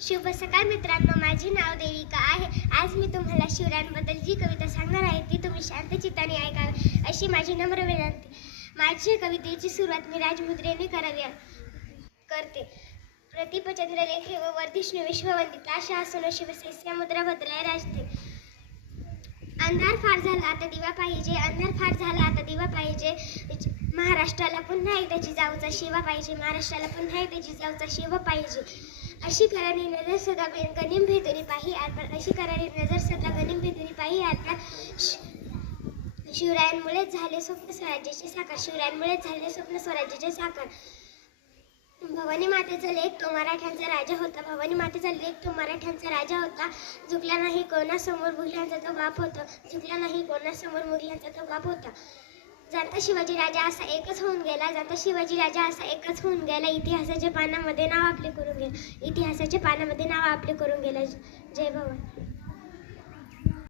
शुभ सकाळ मित्रांनो, माझे नाव देविका आहे. आज मी तुम्हाला शिवरायांबद्दल जी कविता सांगणार आहे ती तुम्ही शांत चित्ताने ऐकावी अशी माझी नम्र विनंती. माझ्या कवितेची सुरुवात मी राजमुद्रेने करते. प्रतिपचंद्र लेखे व वर्धिष्णू विश्ववंदित आशा असून शिवसैस्या मुद्रा भद्राय राजते. अंधार फार झाला आता दिवा पाहिजे, अंधार फार झाला आता दिवा पाहिजे. महाराष्ट्राला पुन्हा एकदाची जाऊचा शिवा पाहिजे, महाराष्ट्राला पुन्हा एकदाची जाऊचा शिवा पाहिजे. अशी करारी नजर सदा गनिम भेदुनी पाही आरपार, अशी करारी नजर सदा गनिम भेदुनी पाही आरपार. शिवरायांमुळेच झाले स्वप्न स्वराज्याचे साकार, शिवरायांमुळेच झाले स्वप्न स्वराज्याचे साकार. भवानी मातेचा लेक तो मराठ्यांचा राजा होता, भवानी मातेचा लेक तो मराठ्यांचा राजा होता. झुकला नाही कोणासमोर मुघलांचा तो बाप होता, झुकला नाही कोणासमोर मुघलांचा तो बाप होता. जाणता शिवाजी राजा असा एकच होऊन गेला, जाणता शिवाजी राजा असा एकच होऊन गेला. इतिहासाच्या पानामध्ये नाव आपले करून गेला, इतिहासाच्या पानामध्ये नाव आपले करून गेला. जय भवानी.